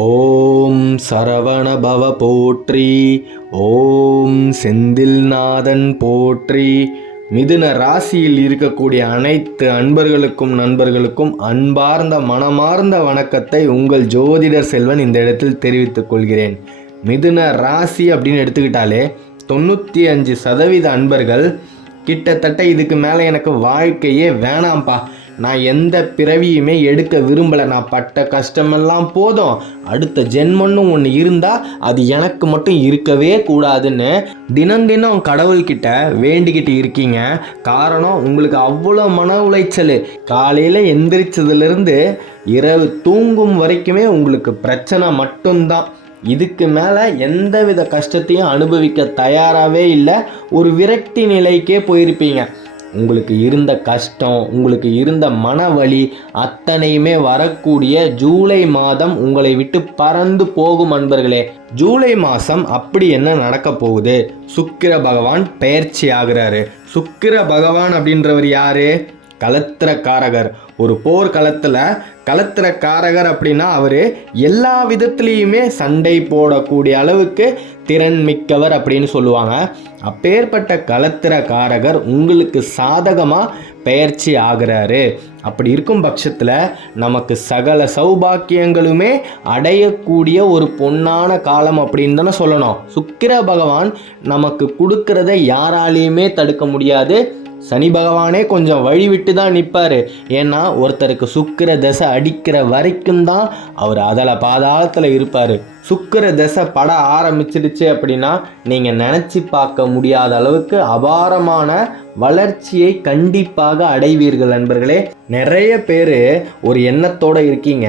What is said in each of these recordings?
ஓம் சரவணபவ போற்றி. ஓம் செந்தில்நாதன் போற்றி. மிதுன ராசியில் இருக்கக்கூடிய அனைத்து அன்பர்களுக்கும் நண்பர்களுக்கும் அன்பார்ந்த மனமார்ந்த வணக்கத்தை உங்கள் ஜோதிடர் செல்வன் இந்த இடத்தில் தெரிவித்துக் கொள்கிறேன். மிதுன ராசி அப்படின்னு எடுத்துக்கிட்டாலே 95% அன்பர்கள் கிட்டத்தட்ட இதுக்கு மேலே எனக்கு வாழ்க்கையே வேணாம்ப்பா, நான் எந்த பிறவியுமே எடுக்க விரும்பலை, நான் பட்ட கஷ்டமெல்லாம் போதும், அடுத்த ஜென்மன்னு ஒன்று இருந்தால் அது எனக்கு மட்டும் இருக்கவே கூடாதுன்னு தினம் தினம் கடவுள்கிட்ட வேண்டிக்கிட்டு இருக்கீங்க. காரணம், உங்களுக்கு அவ்வளோ மன உளைச்சல். காலையில் எந்திரிச்சதுலேருந்து இரவு தூங்கும் வரைக்குமே உங்களுக்கு பிரச்சனை மட்டும்தான். இதுக்கு மேலே எந்தவித கஷ்டத்தையும் அனுபவிக்க தயாராகவே இல்லை. ஒரு விரக்தி நிலைக்கே போயிருப்பீங்க. உங்களுக்கு இருந்த கஷ்டம், உங்களுக்கு இருந்த மனவலி அத்தனையுமே வரக்கூடிய ஜூலை மாதம் உங்களை விட்டு பறந்து போகும் அன்பர்களே. ஜூலை மாதம் அப்படி என்ன நடக்க போகுது? சுக்கிர பகவான் பெயர்ச்சி ஆகிறாரு. சுக்கிர பகவான் அப்படின்றவர் யாரு? கலத்திரக்காரகர். ஒரு போர்க்களத்தில் கலத்திரக்காரகர் அப்படின்னா அவர் எல்லா விதத்துலேயுமே சண்டை போடக்கூடிய அளவுக்கு திறன் மிக்கவர் அப்படின்னு சொல்லுவாங்க. அப்பேற்பட்ட கலத்திரக்காரகர் உங்களுக்கு சாதகமாக பெயர்ச்சி ஆகிறாரு. அப்படி இருக்கும் பட்சத்தில் நமக்கு சகல சௌபாக்கியங்களுமே அடையக்கூடிய ஒரு பொன்னான காலம் அப்படின்னு தானே சொல்லணும். சுக்கிர பகவான் நமக்கு கொடுக்கறத யாராலையுமே தடுக்க முடியாது. சனி பகவானே கொஞ்சம் வழி விட்டு தான் நிற்பார். ஏன்னா ஒருத்தருக்கு சுக்கிர தசை அடிக்கிற வரைக்கும் தான் அவர் அதில் பாதாளத்தில் இருப்பார். சுக்கிர தசை பட ஆரம்பிச்சிடுச்சு அப்படின்னா நீங்கள் நினச்சி பார்க்க முடியாத அளவுக்கு அபாரமான வளர்ச்சியை கண்டிப்பாக அடைவீர்கள் நண்பர்களே. நிறைய பேர் ஒரு எண்ணத்தோடு இருக்கீங்க,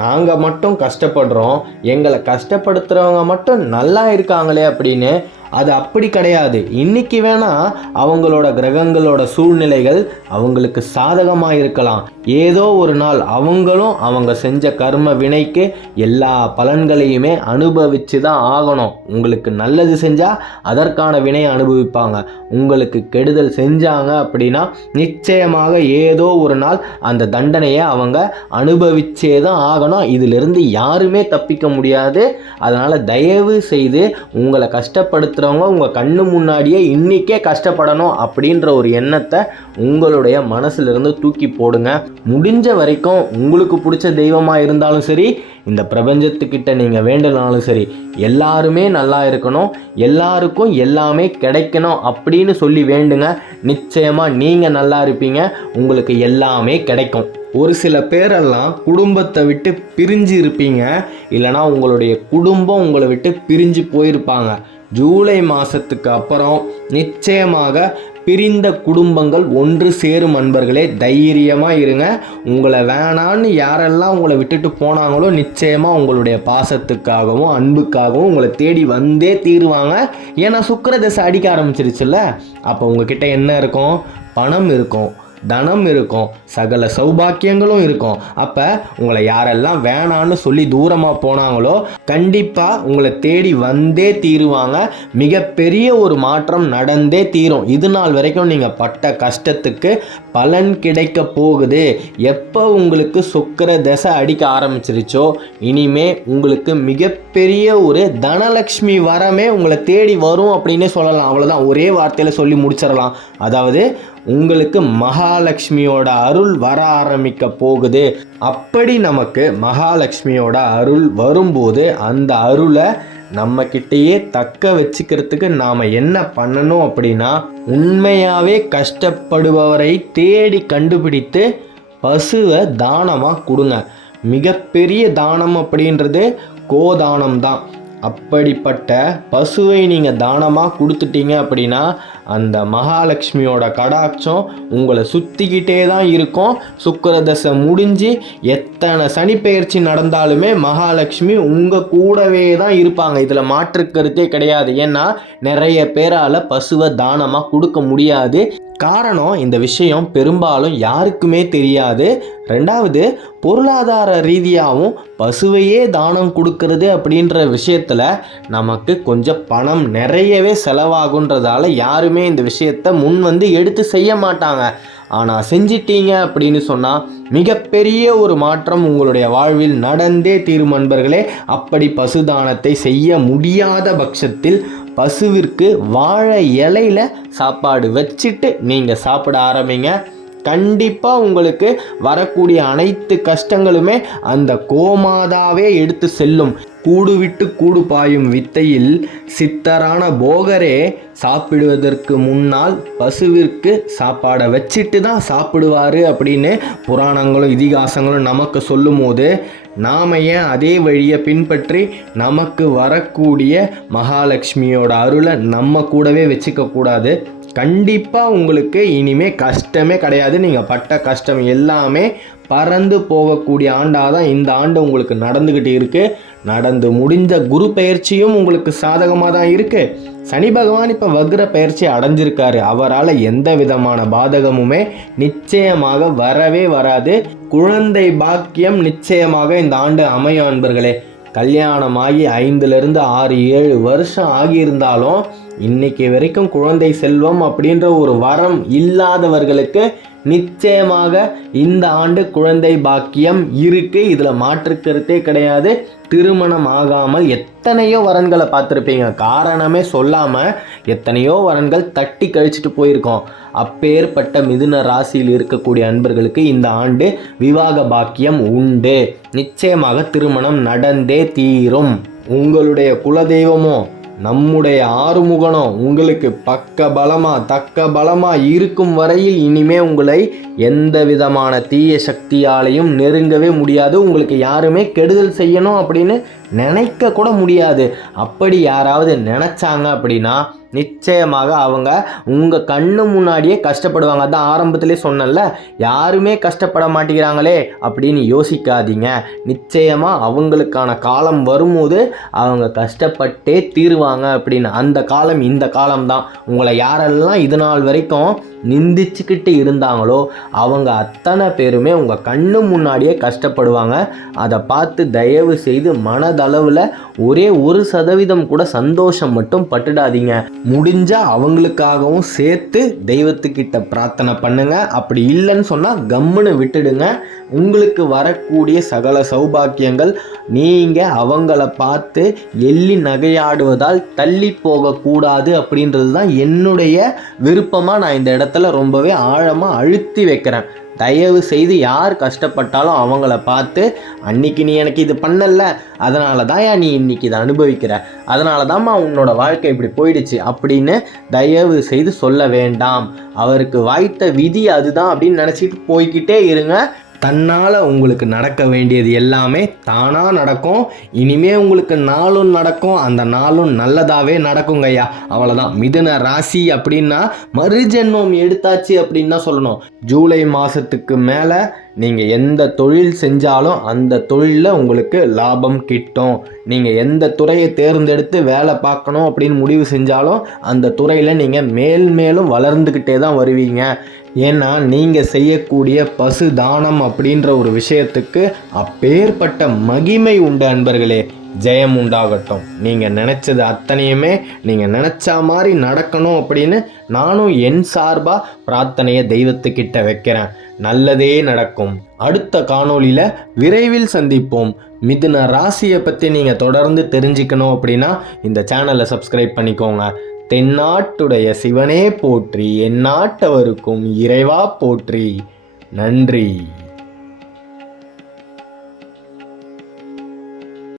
நாங்கள் மட்டும் கஷ்டப்படுறோம், எங்களை கஷ்டப்படுத்துகிறவங்க மட்டும் நல்லா இருக்காங்களே அப்படின்னு. அது அப்படி கிடையாது. இன்னைக்கு வேணால் அவங்களோட கிரகங்களோட சூழ்நிலைகள் அவங்களுக்கு சாதகமாக இருக்கலாம். ஏதோ ஒரு நாள் அவங்களும் அவங்க செஞ்ச கர்ம வினைக்கு எல்லா பலன்களையுமே அனுபவித்து தான் ஆகணும். உங்களுக்கு நல்லது செஞ்சால் அதற்கான வினையை அனுபவிப்பாங்க. உங்களுக்கு கெடுதல் செஞ்சாங்க அப்படின்னா நிச்சயமாக ஏதோ ஒரு நாள் அந்த தண்டனையை அவங்க அனுபவிச்சே தான் ஆகணும். இதிலிருந்து யாருமே தப்பிக்க முடியாது. அதனால் தயவு செய்து உங்களை கஷ்டப்படுத்துகிறவங்க உங்கள் கண்ணு முன்னாடியே இன்றைக்கே கஷ்டப்படணும் அப்படின்ற ஒரு எண்ணத்தை உங்களுடைய மனசுலேருந்து தூக்கி போடுங்க. முடிஞ்ச வரைக்கும் உங்களுக்கு பிடிச்ச தெய்வமாக இருந்தாலும் சரி, இந்த பிரபஞ்சத்துக்கிட்ட நீங்கள் வேண்டினாலும் சரி, எல்லாருமே நல்லா இருக்கணும், எல்லாருக்கும் எல்லாமே கிடைக்கணும் அப்படின்னு சொல்லி வேண்டுங்க. நிச்சயமாக நீங்கள் நல்லா இருப்பீங்க, உங்களுக்கு எல்லாமே கிடைக்கும். ஒரு சில பேரெல்லாம் குடும்பத்தை விட்டு பிரிஞ்சு இருப்பீங்க, இல்லைனா உங்களுடைய குடும்பம் உங்களை விட்டு பிரிஞ்சு போயிருப்பாங்க. ஜூலை மாதத்துக்கு அப்புறம் நிச்சயமாக பிரிந்த குடும்பங்கள் ஒன்று சேரும் அன்பர்களே. தைரியமாக இருங்க. உங்களை வேணான்னு யாரெல்லாம் உங்களை விட்டுட்டு போனாங்களோ நிச்சயமாக உங்களுடைய பாசத்துக்காகவும் அன்புக்காகவும் உங்களை தேடி வந்தே தீருவாங்க. ஏன்னா சுக்கிர தசை அடிக்க ஆரம்பிச்சிருச்சுல்ல. அப்போ உங்ககிட்ட என்ன இருக்கும்? பணம் இருக்கும், தனம் இருக்கும், சகல சௌபாக்கியங்களும் இருக்கும். அப்போ உங்களை யாரெல்லாம் வேணான்னு சொல்லி தூரமாக போனாங்களோ கண்டிப்பாக உங்களை தேடி வந்தே தீருவாங்க. மிகப்பெரிய ஒரு மாற்றம் நடந்தே தீரும். இது நாள் வரைக்கும் நீங்கள் பட்ட கஷ்டத்துக்கு பலன் கிடைக்க போகுது. எப்போ உங்களுக்கு சுக்கிர தசை அடிக்க ஆரம்பிச்சிருச்சோ இனிமே உங்களுக்கு மிகப்பெரிய ஒரு தனலக்ஷ்மி வரமே உங்களை தேடி வரும் அப்படின்னே சொல்லலாம். அவ்வளோதான், ஒரே வார்த்தையில் சொல்லி முடிச்சிடலாம். அதாவது உங்களுக்கு மகாலட்சுமியோட அருள் வர ஆரம்பிக்க போகுது. அப்படி நமக்கு மகாலட்சுமியோட அருள் வரும்போது அந்த அருளை நம்ம கிட்டேயே தக்க வச்சுக்கிறதுக்கு நாம் என்ன பண்ணணும் அப்படின்னா, உண்மையாகவே கஷ்டப்படுபவரை தேடி கண்டுபிடித்து பசுவை தானமாக கொடுங்க. மிகப்பெரிய தானம் அப்படின்றது கோதானம் தான். அப்படிப்பட்ட பசுவை நீங்கள் தானமாக கொடுத்துட்டீங்க அப்படின்னா அந்த மகாலட்சுமியோட கடாட்சம் உங்களை சுற்றிக்கிட்டே தான் இருக்கும். சுக்கிர தசை முடிஞ்சு எத்தனை சனி பெயர்ச்சி நடந்தாலுமே மகாலட்சுமி உங்கள் கூடவே தான் இருப்பாங்க. இதில் மாற்றுக்கருத்தே கிடையாது. ஏன்னா நிறைய பேரால் பசுவை தானமாக கொடுக்க முடியாது. காரணம், இந்த விஷயம் பெரும்பாலும் யாருக்குமே தெரியாது. ரெண்டாவது, பொருளாதார ரீதியாகவும் பசுவையே தானம் கொடுக்கறது அப்படின்ற விஷயத்தில் நமக்கு கொஞ்சம் பணம் நிறையவே செலவாகுன்றதால யாருமே இந்த விஷயத்தை முன் வந்து எடுத்து செய்ய மாட்டாங்க. ஆனால் செஞ்சிட்டீங்க அப்படின்னு சொன்னால் மிகப்பெரிய ஒரு மாற்றம் உங்களுடைய வாழ்வில் நடந்தே தீரும் நண்பர்களே. அப்படி பசுதானத்தை செய்ய முடியாத பட்சத்தில் பசுவிற்கு வாழை இலையில் சாப்பாடு வச்சுட்டு நீங்கள் சாப்பிட ஆரம்பிங்க. கண்டிப்பாக உங்களுக்கு வரக்கூடிய அனைத்து கஷ்டங்களுமே அந்த கோமாதாவே எடுத்து செல்லும். கூடு விட்டு கூடு பாயும் வித்தையில் சித்தரான போகரே சாப்பிடுவதற்கு முன்னால் பசுவிற்கு சாப்பாடை வச்சுட்டு தான் சாப்பிடுவார் அப்படின்னு புராணங்களும் இதிகாசங்களும் நமக்கு சொல்லும் போது நாம் ஏன் அதே வழியை பின்பற்றி நமக்கு வரக்கூடிய மகாலட்சுமியோட அருளை நம்ம கூடவே வச்சுக்க கூடாது? கண்டிப்பாக உங்களுக்கு இனிமே கஷ்டமே கிடையாது. நீங்கள் பட்ட கஷ்டம் எல்லாமே பறந்து போகக்கூடிய ஆண்டாக தான் இந்த ஆண்டு உங்களுக்கு நடந்துக்கிட்டு இருக்குது. நடந்து முடிந்த குரு பெயர்ச்சியும் உங்களுக்கு சாதகமாக தான் இருக்குது. சனி பகவான் இப்போ வக்ர பெயர்ச்சி அடைஞ்சிருக்காரு. அவரால் எந்த விதமான பாதகமுமே நிச்சயமாக வரவே வராது. குழந்தை பாக்கியம் நிச்சயமாக இந்த ஆண்டு அமையும் அன்பர்களே. கல்யாணமாகி 5லிருந்து 6-7 வருஷம் ஆகியிருந்தாலும் இன்னைக்கு வரைக்கும் குழந்தை செல்வம் அப்படின்ற ஒரு வரம் இல்லாதவர்களுக்கு நிச்சயமாக இந்த ஆண்டு குழந்தை பாக்கியம் இருக்கு. இதில் மாற்றுக்கருத்தே கிடையாது. திருமணம் ஆகாமல் எத்தனையோ வரன்களை பார்த்துருப்பீங்க. காரணமே சொல்லாமல் எத்தனையோ வரன்கள் தட்டி கழிச்சிட்டு போயிருக்கோம். அப்பேற்பட்ட மிதுன ராசியில் இருக்கக்கூடிய அன்பர்களுக்கு இந்த ஆண்டு விவாக பாக்கியம் உண்டு. நிச்சயமாக திருமணம் நடந்தே தீரும். உங்களுடைய குலதெய்வமோ நம்முடைய ஆறுமுகனோ உங்களுக்கு தக்க பலமா இருக்கும் வரையில் இனிமே உங்களை எந்த விதமான தீய சக்தியாலையும் நெருங்கவே முடியாது. உங்களுக்கு யாருமே கெடுதல் செய்யணும் அப்படின்னு நினைக்க கூட முடியாது. அப்படி யாராவது நினைச்சாங்க அப்படின்னா நிச்சயமாக அவங்க உங்கள் கண்ணு முன்னாடியே கஷ்டப்படுவாங்க. அதான் ஆரம்பத்திலே சொன்னேன்ல, யாருமே கஷ்டப்பட மாட்டேங்கிறாங்களே அப்படின்னு யோசிக்காதீங்க. நிச்சயமாக அவங்களுக்கான காலம் வரும்போது அவங்க கஷ்டப்பட்டே தீருவாங்க அப்படின்னு. அந்த காலம் இந்த காலம்தான். உங்களை யாரெல்லாம் இது நாள் வரைக்கும் நிந்திச்சுக்கிட்டு இருந்தாங்களோ அவங்க அத்தனை பேருமே உங்கள் கண்ணு முன்னாடியே கஷ்டப்படுவாங்க. அதை பார்த்து தயவு செய்து மனதளவில் ஒரே 1% கூட சந்தோஷம் மட்டும் பட்டுடாதீங்க. முடிஞ்சால் அவங்களுக்காகவும் சேர்த்து தெய்வத்துக்கிட்ட பிரார்த்தனை பண்ணுங்க. அப்படி இல்லைன்னு சொன்னால் கம்முன்னு விட்டுடுங்க. உங்களுக்கு வரக்கூடிய சகல சௌபாக்கியங்கள் நீங்கள் அவங்கள பார்த்து எள்ளி நகையாடுவதால் தள்ளி போகக்கூடாது அப்படின்றது தான் என்னுடைய விருப்பமாக நான் இந்த இடத்துல ரொம்பவே ஆழமாக அழுத்தி வைக்கிறேன். தயவு செய்து யார் கஷ்டப்பட்டாலும் அவங்கள பார்த்து அன்னைக்கு நீ எனக்கு இது பண்ணல, அதனால தான் நீ இன்னைக்கு இதை அனுபவிக்கிற, அதனால தான்மா உன்னோட வாழ்க்கை இப்படி போயிடுச்சு அப்படின்னு தயவு செய்து சொல்ல வேண்டாம். அவருக்கு வாய்த்த விதி அதுதான் அப்படின்னு நினச்சிட்டு போய்கிட்டே இருங்க. தன்னால் உங்களுக்கு நடக்க வேண்டியது எல்லாமே தானாக நடக்கும். இனிமே உங்களுக்கு நாளும் நடக்கும். அந்த நாளும் நல்லதாகவே நடக்குங்க ஐயா. அவ்வளோதான். மிதுன ராசி அப்படின்னா மறுஜென்மம் எடுத்தாச்சு அப்படின்னு தான் சொல்லணும். ஜூலை மாதத்துக்கு மேலே நீங்கள் எந்த தொழில் செஞ்சாலும் அந்த தொழிலில் உங்களுக்கு லாபம் கிட்டும். நீங்கள் எந்த துறையை தேர்ந்தெடுத்து வேலை பார்க்கணும் அப்படின்னு முடிவு செஞ்சாலும் அந்த துறையில் நீங்கள் மேலும் வளர்ந்துக்கிட்டே தான் வருவீங்க. ஏன்னா நீங்கள் செய்யக்கூடிய பசு தானம் அப்படின்ற ஒரு விஷயத்துக்கு அப்பேற்பட்ட மகிமை உண்டு அன்பர்களே. ஜெயம் உண்டாகட்டும். நீங்கள் நினச்சது அத்தனையுமே நீங்கள் நினச்சா மாதிரி நடக்கணும் அப்படின்னு நானும் என் சார்பாக பிரார்த்தனையை தெய்வத்துக்கிட்ட வைக்கிறேன். நல்லதே நடக்கும். அடுத்த காணொளியில் விரைவில் சந்திப்போம். மிதுன ராசியை பற்றி நீங்கள் தொடர்ந்து தெரிஞ்சுக்கணும் அப்படின்னா இந்த சேனலை சப்ஸ்கிரைப் பண்ணிக்கோங்க. தென்னாட்டுடைய சிவனே போற்றி, எந்நாட்டவருக்கும் இறைவா போற்றி. நன்றி.